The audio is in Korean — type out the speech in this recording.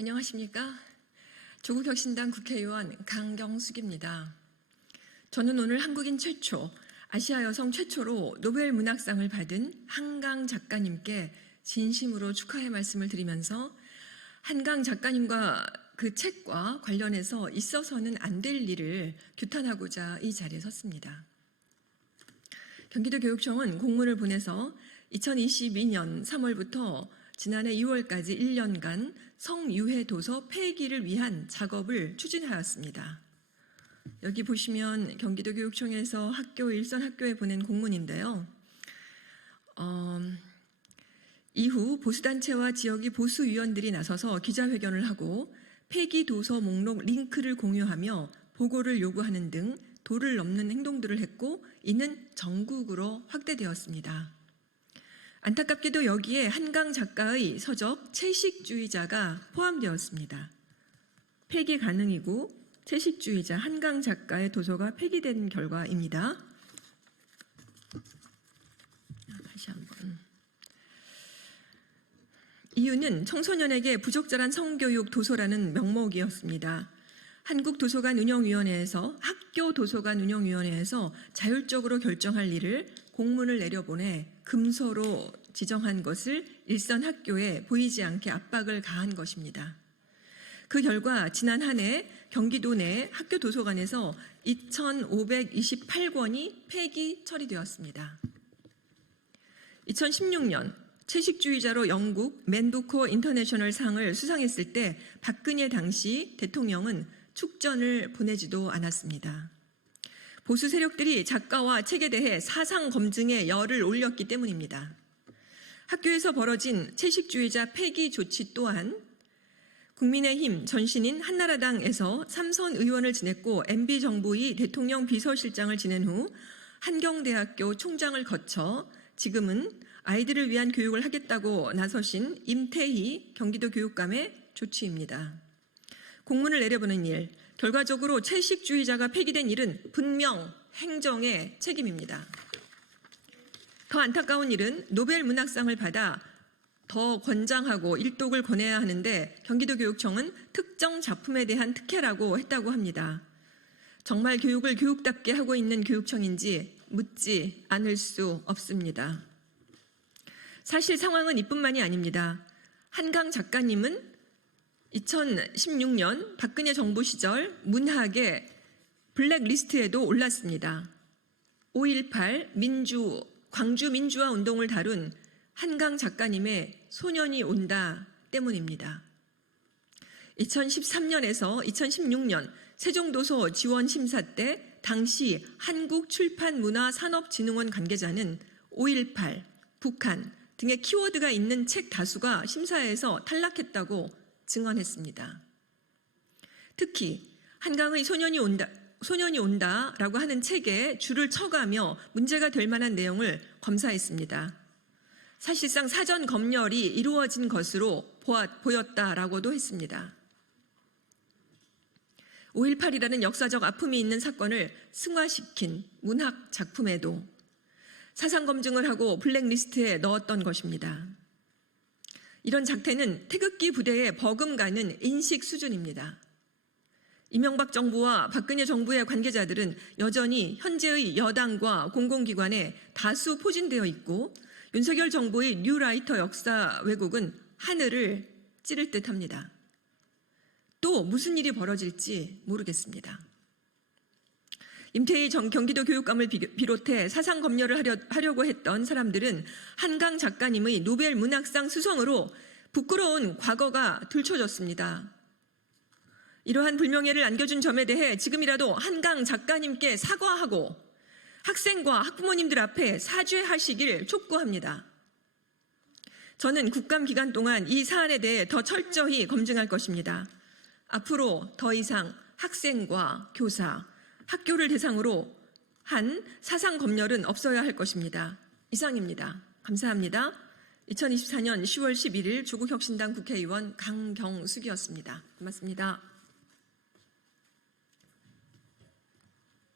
안녕하십니까? 조국혁신당 국회의원 강경숙입니다. 저는 오늘 한국인 최초, 아시아 여성 최초로 노벨 문학상을 받은 한강 작가님께 진심으로 축하의 말씀을 드리면서 한강 작가님과 그 책과 관련해서 있어서는 안 될 일을 규탄하고자 이 자리에 섰습니다. 경기도교육청은 공문을 보내서 2022년 3월부터 지난해 2월까지 1년간 성유해 도서 폐기를 위한 작업을 추진하였습니다. 여기 보시면 경기도교육청에서 일선 학교에 보낸 공문인데요. 이후 보수단체와 지역의 보수위원들이 나서서 기자회견을 하고 폐기 도서 목록 링크를 공유하며 보고를 요구하는 등 도를 넘는 행동들을 했고 이는 전국으로 확대되었습니다. 안타깝게도 여기에 한강 작가의 서적 채식주의자가 포함되었습니다. 폐기 가능이고 채식주의자 한강 작가의 도서가 폐기된 결과입니다. 다시 한번. 이유는 청소년에게 부적절한 성교육 도서라는 명목이었습니다. 한국도서관운영위원회에서 학교도서관운영위원회에서 자율적으로 결정할 일을 공문을 내려보내 금서로 지정한 것을 일선 학교에 보이지 않게 압박을 가한 것입니다. 그 결과 지난 한 해 경기도 내 학교 도서관에서 2,528권이 폐기 처리되었습니다. 2016년 채식주의자로 영국 맨부커 인터내셔널 상을 수상했을 때 박근혜 당시 대통령은 축전을 보내지도 않았습니다. 보수 세력들이 작가와 책에 대해 사상 검증에 열을 올렸기 때문입니다. 학교에서 벌어진 채식주의자 폐기 조치 또한 국민의힘 전신인 한나라당에서 3선 의원을 지냈고 MB정부의 대통령 비서실장을 지낸 후 한경대학교 총장을 거쳐 지금은 아이들을 위한 교육을 하겠다고 나서신 임태희 경기도 교육감의 조치입니다. 공문을 내려보는 일, 결과적으로 채식주의자가 폐기된 일은 분명 행정의 책임입니다. 더 안타까운 일은 노벨 문학상을 받아 더 권장하고 일독을 권해야 하는데 경기도교육청은 특정 작품에 대한 특혜라고 했다고 합니다. 정말 교육을 교육답게 하고 있는 교육청인지 묻지 않을 수 없습니다. 사실 상황은 이뿐만이 아닙니다. 한강 작가님은 2016년 박근혜 정부 시절 문학의 블랙리스트에도 올랐습니다. 5.18 광주 민주화 운동을 다룬 한강 작가님의 소년이 온다 때문입니다. 2013년에서 2016년 세종도서 지원 심사 때 당시 한국출판문화산업진흥원 관계자는 5.18, 북한 등의 키워드가 있는 책 다수가 심사에서 탈락했다고 증언했습니다. 특히 한강의 소년이 온다라고 하는 책에 줄을 쳐가며 문제가 될 만한 내용을 검사했습니다. 사실상 사전 검열이 이루어진 것으로 보였다라고도 했습니다. 5.18이라는 역사적 아픔이 있는 사건을 승화시킨 문학 작품에도 사상 검증을 하고 블랙리스트에 넣었던 것입니다. 이런 작태는 태극기 부대에 버금가는 인식 수준입니다. 이명박 정부와 박근혜 정부의 관계자들은 여전히 현재의 여당과 공공기관에 다수 포진되어 있고 윤석열 정부의 뉴라이터 역사 왜곡은 하늘을 찌를 듯합니다. 또 무슨 일이 벌어질지 모르겠습니다. 임태희 경기도 교육감을 비롯해 사상 검열을 하려고 했던 사람들은 한강 작가님의 노벨 문학상 수성으로 부끄러운 과거가 들춰졌습니다. 이러한 불명예를 안겨준 점에 대해 지금이라도 한강 작가님께 사과하고 학생과 학부모님들 앞에 사죄하시길 촉구합니다. 저는 국감 기간 동안 이 사안에 대해 더 철저히 검증할 것입니다. 앞으로 더 이상 학생과 교사, 학교를 대상으로 한 사상 검열은 없어야 할 것입니다. 이상입니다. 감사합니다. 2024년 10월 11일 조국혁신당 국회의원 강경숙이었습니다. 고맙습니다.